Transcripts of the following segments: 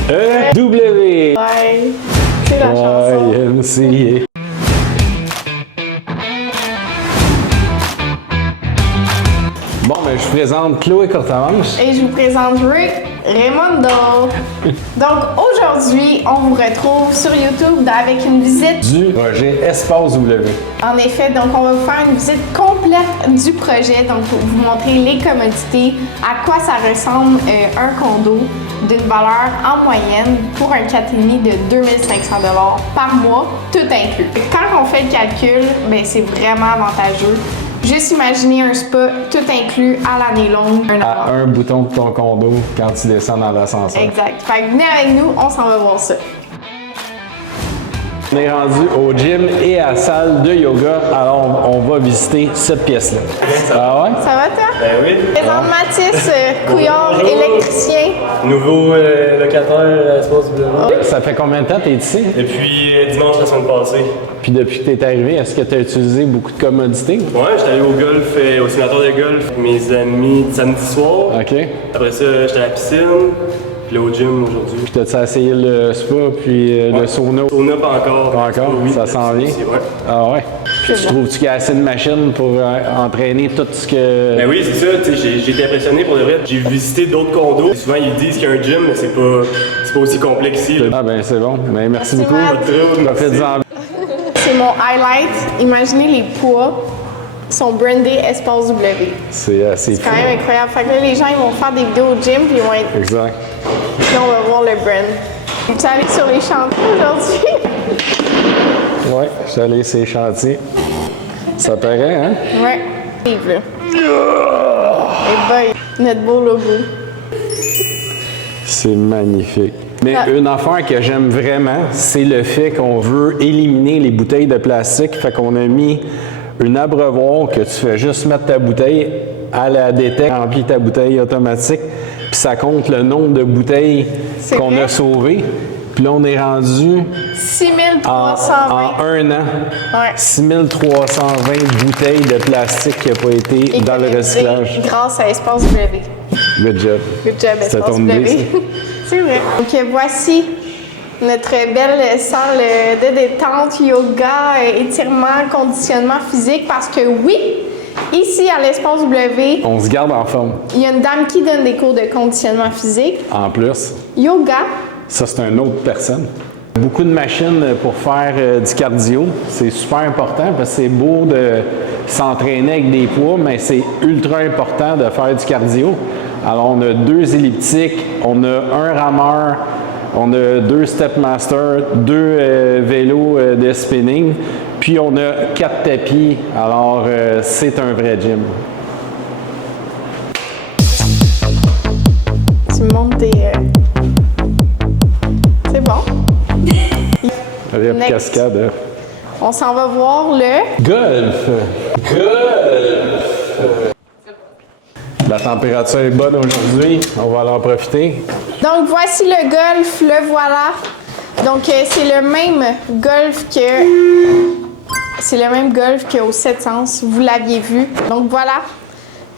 S-P-A-C-E-W. Ouais, c'est la chanson. YMCA. Bon, ben, je vous présente Chloé Courtemanche. Et je vous présente Raymondo. Donc aujourd'hui, on vous retrouve sur YouTube avec une visite Du projet Espace W. En effet, donc on va vous faire une visite complète du projet, donc pour vous montrer les commodités, à quoi ça ressemble un condo d'une valeur en moyenne pour un 4,5 de 2500 $ par mois, tout inclus. Quand on fait le calcul, ben c'est vraiment avantageux. Juste imaginer un spa tout inclus à l'année longue. À un bouton de ton condo quand tu descends dans l'ascenseur. Exact. Fait que venez avec nous, on s'en va voir ça. On est rendu au gym et à la salle de yoga, alors on va visiter cette pièce-là. Ah ouais? Ça va toi? Ben oui. Présente Mathis, Couillard, électricien. Nouveau locataire Espace W. Ça fait combien de temps que tu es ici? Depuis dimanche la semaine passée. Puis depuis que tu es arrivé, est-ce que tu as utilisé beaucoup de commodités? Ouais, j'étais allé au golf, au simulateur de golf avec mes amis samedi soir. OK. Après ça, j'étais à la piscine. Puis là au gym aujourd'hui. Puis t'as-tu essayé le spa puis le sauna? Sauna pas encore. Pas encore? Oui, Ça s'en vient? Ouais. Ah ouais? Puis tu trouves-tu qu'il y a assez de machines pour entraîner tout ce que... Ben oui, c'est ça, tu sais, j'ai été impressionné pour de vrai. J'ai visité d'autres condos. Souvent, ils disent qu'il y a un gym, mais c'est pas aussi complexe ici. Ah ben c'est bon. Ben, merci beaucoup. Matt. Profite-en. C'est mon highlight. Imaginez les poids sont brandés Espace W. C'est assez C'est quand même incroyable. Fait que là, les gens ils vont faire des vidéos au gym puis ils vont être. Exact. Puis on va voir le brand. Tu es allé sur les chantiers aujourd'hui? Ouais, je suis allé sur les chantiers. Ça paraît, hein? Ouais. Vive là. Et boy, notre beau logo. C'est magnifique. Mais Ah. une affaire que j'aime vraiment, c'est le fait qu'on veut éliminer les bouteilles de plastique. Fait qu'on a mis un abreuvoir que tu fais juste mettre ta bouteille à la détecte, remplir ta bouteille automatique, puis ça compte le nombre de bouteilles C'est qu'on vrai? a sauvées. Puis là, on est rendu 6320. en un an, Ouais. 6320 bouteilles de plastique qui n'ont pas été dans le Économisé recyclage. grâce à Espace W. Good job. Good job, C'était Espace ton idée, W. C'est vrai. Donc voici notre belle salle de détente, yoga, étirement, conditionnement physique. Parce que oui, ici à l'Espace W, On se garde en forme. il y a une dame qui donne des cours de conditionnement physique, En plus, yoga. ça, c'est une autre personne. Beaucoup de machines pour faire du cardio. C'est super important parce que c'est beau de s'entraîner avec des poids, mais c'est ultra important de faire du cardio. Alors, on a 2 elliptiques, on a un rameur, on a 2 stepmasters, 2 vélos de spinning, puis on a 4 tapis. Alors, c'est un vrai gym. Tu montes des... C'est bon. Rip Next. cascade. Hein. On s'en va voir le... Golf! La température est bonne aujourd'hui, on va en profiter. Donc voici le golf, le voilà. Donc c'est le même golf que... C'est le même golf qu'au 7 Sens, vous l'aviez vu. Donc voilà,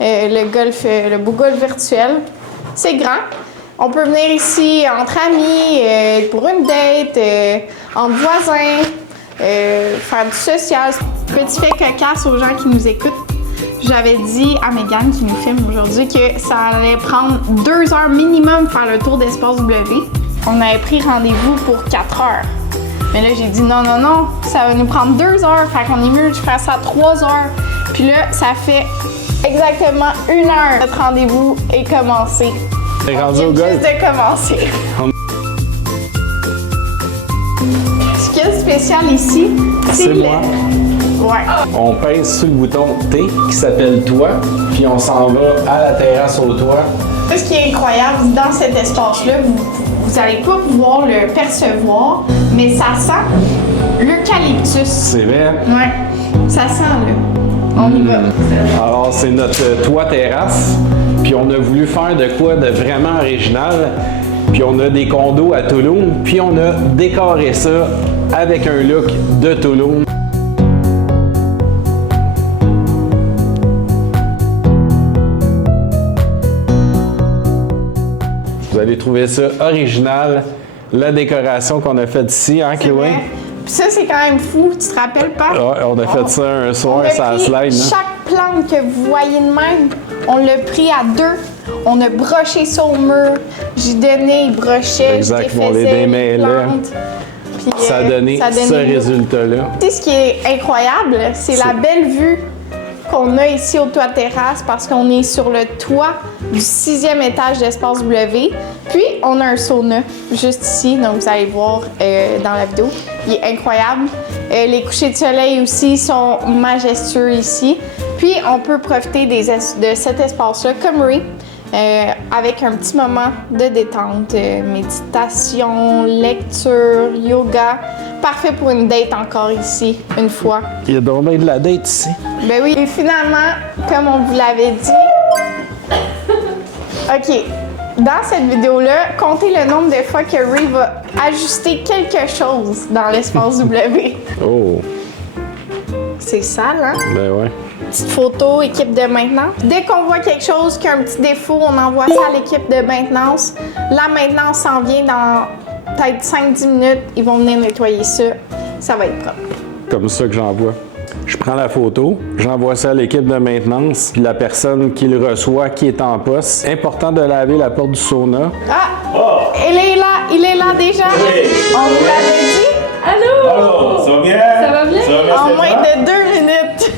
le golf, le beau golf virtuel. C'est grand. On peut venir ici entre amis, pour une date, entre voisins, faire du social. Petit fait cocasse aux gens qui nous écoutent. J'avais dit à Megan qui nous filme aujourd'hui que ça allait prendre 2 heures minimum faire le tour d'Espace W. On avait pris rendez-vous pour 4 heures. Mais là, j'ai dit non, non, non, ça va nous prendre 2 heures. Fait qu'on est mieux de faire ça 3 heures. Puis là, ça fait exactement 1 heure. Notre rendez-vous est commencé. T'es On rendu vient au golf? juste de commencer. Ce qu'il y a de spécial ici, C'est le... moi. Ouais. On pèse sur le bouton T qui s'appelle toit, puis on s'en va à la terrasse au toit. Ce qui est incroyable dans cet espace-là, vous n'allez pas pouvoir le percevoir, mais ça sent l'eucalyptus. C'est vrai. Ouais, ça sent là. On y va. Alors, c'est notre toit terrasse, puis on a voulu faire de quoi de vraiment original. Puis on a des condos à Tulum, puis on a décoré ça avec un look de Tulum. allez trouver ça original, la décoration qu'on a faite ici, hein, C'est Chloé? vrai. Puis ça, c'est quand même fou, tu te rappelles pas? Ouais, on a fait ça un soir, On a ça pris slide. Hein? chaque plante que vous voyez de même, on l'a pris à deux. On a broché ça au mur. J'y donnais, il brochait, Exact, je on les défaisais démêlait. plantes. Puis, Ça a donné ce résultat-là. Tu sais, ce qui est incroyable, c'est la belle vue qu'on a ici au toit terrasse parce qu'on est sur le toit du 6e étage d'Espace W. Puis, on a un sauna juste ici, donc vous allez voir dans la vidéo. Il est incroyable. Les couchers de soleil aussi sont majestueux ici. Puis, on peut profiter de cet espace-là comme Ray. Avec un petit moment de détente, méditation, lecture, yoga. Parfait pour une date encore ici, une fois. Il y a donc bien de la date ici. Ben oui. Et finalement, comme on vous l'avait dit, OK, dans cette vidéo-là, comptez le nombre de fois que Ray va ajuster quelque chose dans l'espace W. Oh, C'est sale, hein? ben ouais. Petite photo, équipe de maintenance. Dès qu'on voit quelque chose qui a un petit défaut, on envoie ça à l'équipe de maintenance. La maintenance s'en vient dans peut-être 5-10 minutes. Ils vont venir nettoyer ça. Ça va être propre. Comme ça que j'envoie. Je prends la photo, j'envoie ça à l'équipe de maintenance, puis la personne qui le reçoit, qui est en poste. Important de laver la porte du sauna. Ah! Il est là déjà. On vous l'avait dit. Allô? Allô, ça va bien? Ça va bien? En moins de 2 minutes.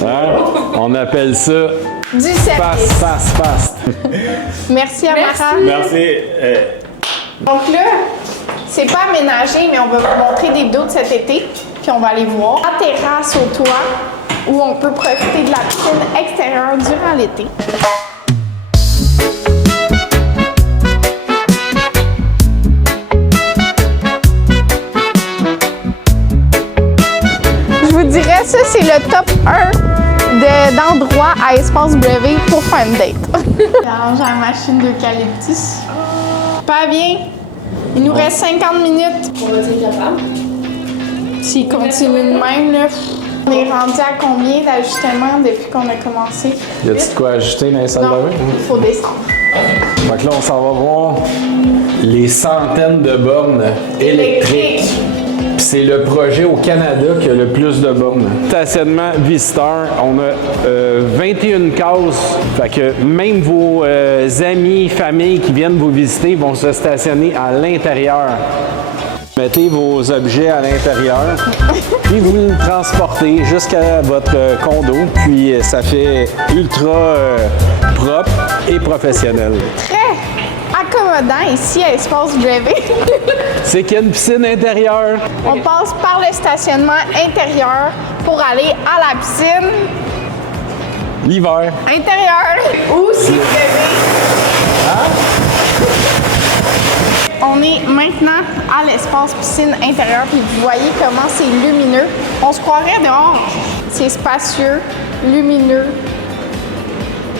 Hein? On appelle ça Du service. fast. Merci Amara. Merci. Donc là, c'est pas aménagé, mais on va vous montrer des vidéos de cet été. Puis on va aller voir la terrasse au toit où on peut profiter de la piscine extérieure durant l'été. Je vous dirais, ça c'est le top 1 d'endroits à Espace W pour faire une date. J'arrange la machine d'eucalyptus. Pas bien. Il nous reste 50 minutes. On va être capable. S'il continue de même, là, on est rendu à combien d'ajustements depuis qu'on a commencé? Y a-t-il de quoi ajouter dans les salles de Non, bain? il faut descendre. Donc là, on s'en va voir les centaines de bornes électriques. Puis c'est le projet au Canada qui a le plus de bornes. Stationnement visiteur, on a 21 cases. Fait que même vos amis, familles qui viennent vous visiter vont se stationner à l'intérieur. Mettez vos objets à l'intérieur, puis vous le transportez jusqu'à votre condo, puis ça fait ultra propre et professionnel. Très accommodant ici à Espace W. C'est qu'il y a une piscine intérieure. On passe par le stationnement intérieur pour aller à la piscine L'hiver. intérieure. Ou si vous devez. On est maintenant à l'espace piscine intérieure, puis vous voyez comment c'est lumineux. On se croirait dehors. C'est spacieux, lumineux,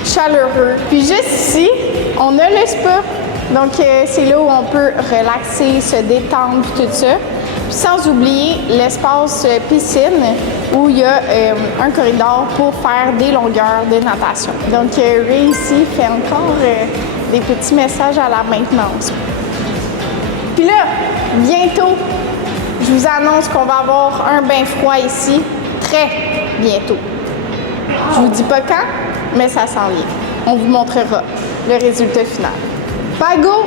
chaleureux. Puis juste ici, on a le spa. Donc c'est là où on peut relaxer, se détendre, puis tout ça. Puis sans oublier l'espace piscine où il y a un corridor pour faire des longueurs de natation. Donc Ray ici fait encore des petits messages à la maintenance. Puis là, bientôt, je vous annonce qu'on va avoir un bain froid ici, très bientôt. Je vous dis pas quand, mais ça s'en vient. On vous montrera le résultat final. Pago!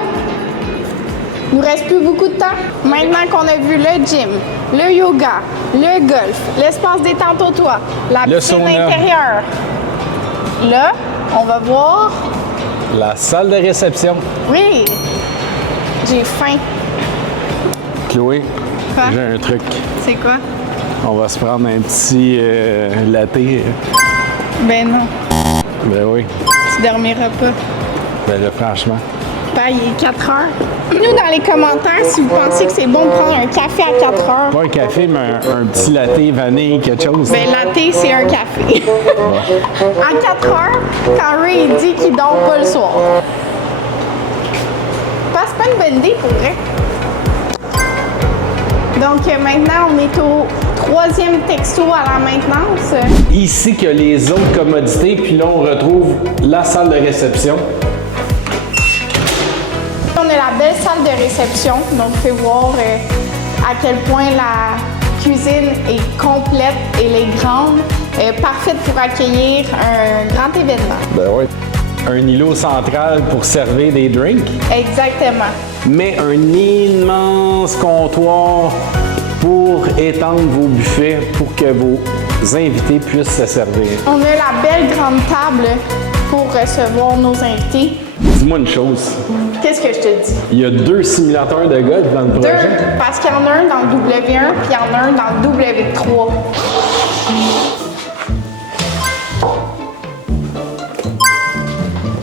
Il nous reste plus beaucoup de temps. Maintenant qu'on a vu le gym, le yoga, le golf, l'espace détente au toit, la Le piscine sauna. intérieure. Là, on va voir. La salle de réception. Oui! J'ai faim. Chloé, Quoi? j'ai un truc. C'est quoi? On va se prendre un petit latte. Ben non, Ben oui. tu dormiras pas. Ben là, franchement. Ben, il est 4 heures. Nous dans les commentaires si vous pensez que c'est bon de prendre un café à 4 heures. Pas un café, mais un petit latte, vanille, quelque chose. Ben, latte, c'est un café. À 4 heures, quand Ray il dit qu'il dort pas le soir. C'est pas une bonne idée pour vrai. Donc maintenant, on est au 3e texto à la maintenance. Ici qu'il y a les autres commodités, puis là, on retrouve la salle de réception. a la belle salle de réception. Donc, vous pouvez voir à quel point la cuisine est complète et elle est grande, parfaite pour accueillir un grand événement. Ben oui. Un îlot central pour servir des drinks. Exactement. Mais un immense comptoir pour étendre vos buffets pour que vos invités puissent se servir. On a la belle grande table pour recevoir nos invités. Dis-moi une chose. Qu'est-ce que je te dis? Il y a 2 simulateurs de golf dans le projet. 2, parce qu'il y en a un dans le W1 puis il y en a un dans le W3.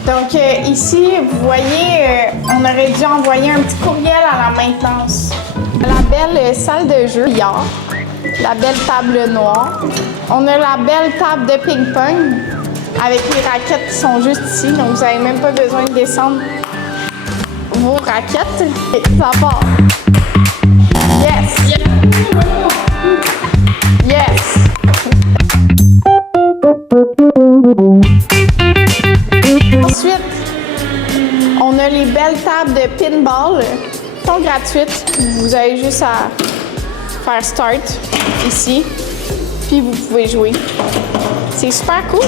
Donc ici, vous voyez, on aurait dû envoyer un petit courriel à la maintenance. La belle salle de jeu, billard, la belle table noire. On a la belle table de ping-pong avec les raquettes qui sont juste ici, donc vous n'avez même pas besoin de descendre vos raquettes. Et ça part. Yes! Yes! Ensuite, on a les belles tables de pinball. Elles sont gratuites. Vous avez juste à faire start ici, puis vous pouvez jouer. C'est super cool.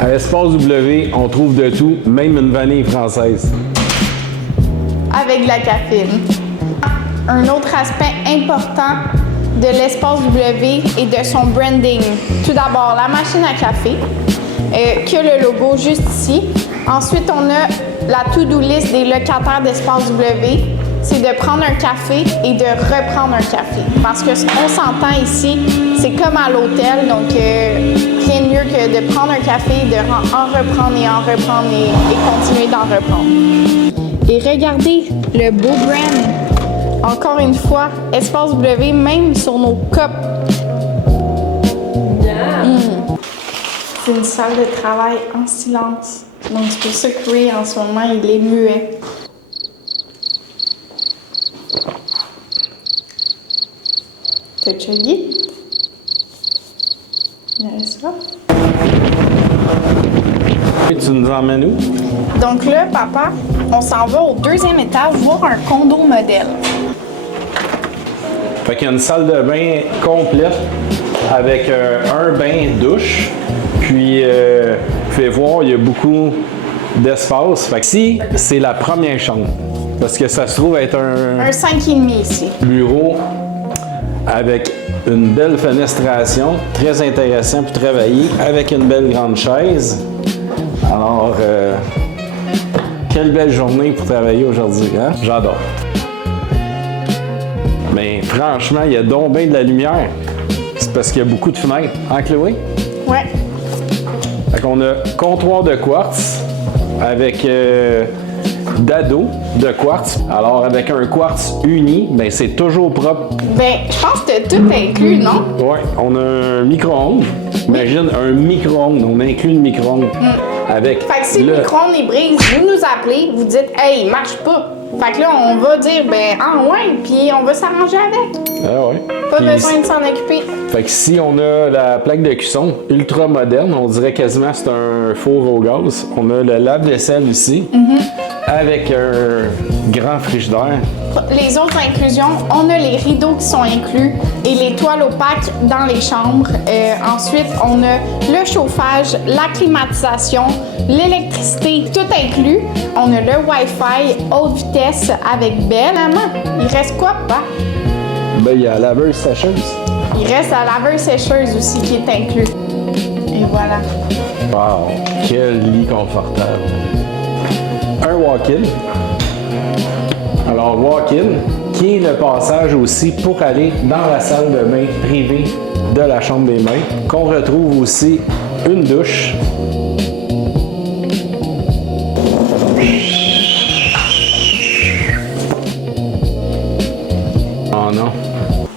À l'espace W, on trouve de tout, même une vanille française. Avec de la caféine. Un autre aspect important de l'espace W et de son branding. Tout d'abord, la machine à café, qui a le logo juste ici. Ensuite, on a la to-do list des locataires d'espace W. C'est de prendre un café et de reprendre un café. Parce que on s'entend ici, c'est comme à l'hôtel, donc rien de mieux que de prendre un café, de en reprendre et continuer d'en reprendre. Et regardez le beau brand. Encore une fois, Espace W, même sur nos cupes. C'est une salle de travail en silence. Donc c'est pour ça que Ray, en ce moment, il est muet. T'as chuggy? N'est-ce pas? Et tu nous emmènes où? Donc là, papa, on s'en va au 2e étage voir un condo modèle. Fait qu'il y a une salle de bain complète avec un bain-douche. Puis, vous pouvez voir, il y a beaucoup d'espace. Fait que ici, c'est la première chambre. Parce que ça se trouve être Un 5,5 ici. bureau avec une belle fenestration, très intéressant pour travailler, avec une belle grande chaise. Alors, quelle belle journée pour travailler aujourd'hui, hein? J'adore. Mais franchement, il y a donc bien de la lumière. C'est parce qu'il y a beaucoup de fenêtres. Hein, Chloé? Ouais. Fait qu'on a comptoir de quartz avec dado de quartz. Alors, avec un quartz uni, ben c'est toujours propre. Ben, je pense que t'as tout inclus, non? Ouais, on a un micro-ondes. Imagine un micro-ondes. On inclut le micro-ondes. Avec Fait que si le micro-ondes il brise, vous nous appelez, vous dites « Hey, il marche pas ». Fait que là, on va dire « Ben, ah ouais », puis on va s'arranger avec. Ah ouais. Pas Puis, besoin de s'en occuper. Fait que si on a la plaque de cuisson ultra moderne, on dirait quasiment que c'est un four au gaz. On a le lave-vaisselle ici, avec un grand frigidaire. Les autres inclusions, on a les rideaux qui sont inclus et les toiles opaques dans les chambres. Ensuite, on a le chauffage, la climatisation, l'électricité, tout inclus. On a le Wi-Fi haute vitesse avec Bell. Maman, il reste quoi, papa? Ben, il y a la laveuse sécheuse. Il reste la laveuse sécheuse aussi qui est inclus. Et voilà. Wow, quel lit confortable. Un walk-in. Alors, walk-in, qui est le passage aussi pour aller dans la salle de bain privée de la chambre des mains, qu'on retrouve aussi une douche. Oh non,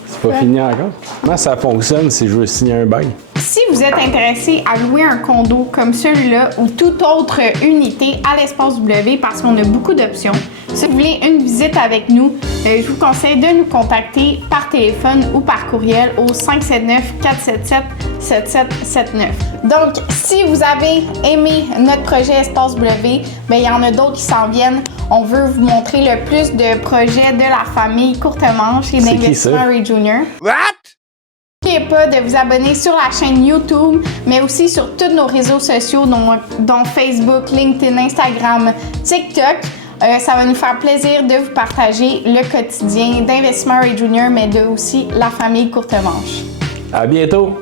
c'est pas fini encore. Comment ça fonctionne si je veux signer un bail? Si vous êtes intéressé à louer un condo comme celui-là ou toute autre unité à l'espace W, parce qu'on a beaucoup d'options, si vous voulez une visite avec nous, je vous conseille de nous contacter par téléphone ou par courriel au 579-477-7779. Donc, si vous avez aimé notre projet Espace W, bien, il y en a d'autres qui s'en viennent. On veut vous montrer le plus de projets de la famille Courtemanche et d'Investissement Ray Jr. N'oubliez pas de vous abonner sur la chaîne YouTube, mais aussi sur tous nos réseaux sociaux, dont Facebook, LinkedIn, Instagram, TikTok. Ça va nous faire plaisir de vous partager le quotidien d'Investissement Ray Jr., mais aussi la famille Courtemanche. À bientôt!